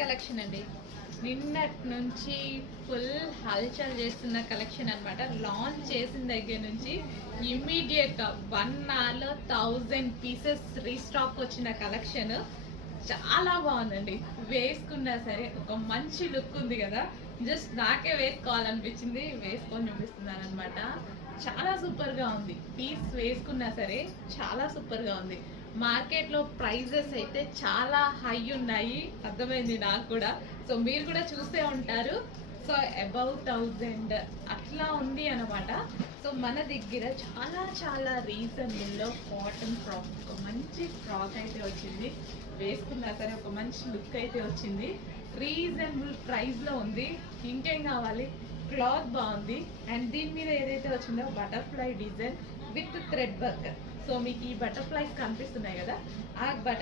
Collection అండి. నిన్నటి నుంచి ఫుల్ హల్చల్ చేస్తున్న కలెక్షన్ అనమాట. లాంచ్ చేసిన దగ్గర నుంచి ఇమ్మీడియట్గా 1 అవర్లో 1000 పీసెస్ రీస్టాక్ వచ్చిన కలెక్షన్. చాలా బాగుందండి. వేసుకున్నా సరే ఒక మంచి లుక్ ఉంది కదా, జస్ట్ నాకే వేసుకోవాలనిపించింది, వేసుకొని చూపిస్తున్నాను అనమాట. చాలా సూపర్గా ఉంది. పీస్ వేసుకున్నా సరే చాలా సూపర్గా ఉంది. మార్కెట్లో ప్రైజెస్ అయితే చాలా హై ఉన్నాయి, అర్థమైంది నాకు కూడా. సో మీరు కూడా చూసే ఉంటారు. సో అబౌట్ 1000 అట్లా ఉంది అనమాట. సో మన దగ్గర చాలా చాలా రీజనబుల్లో కాటన్ ఫ్రాక్, ఒక మంచి ఫ్రాక్ అయితే వచ్చింది. వేసుకున్నా సరే ఒక మంచి లుక్ అయితే వచ్చింది. రీజనబుల్ ప్రైస్లో ఉంది. ఇంకేం కావాలి? క్లాత్ బాగుంది. అండ్ దీని మీద ఏదైతే వచ్చిందో butterfly design with thread work. So మీకు ఈ బటర్ఫ్లైస్ కనిపిస్తున్నాయి కదా, ఆ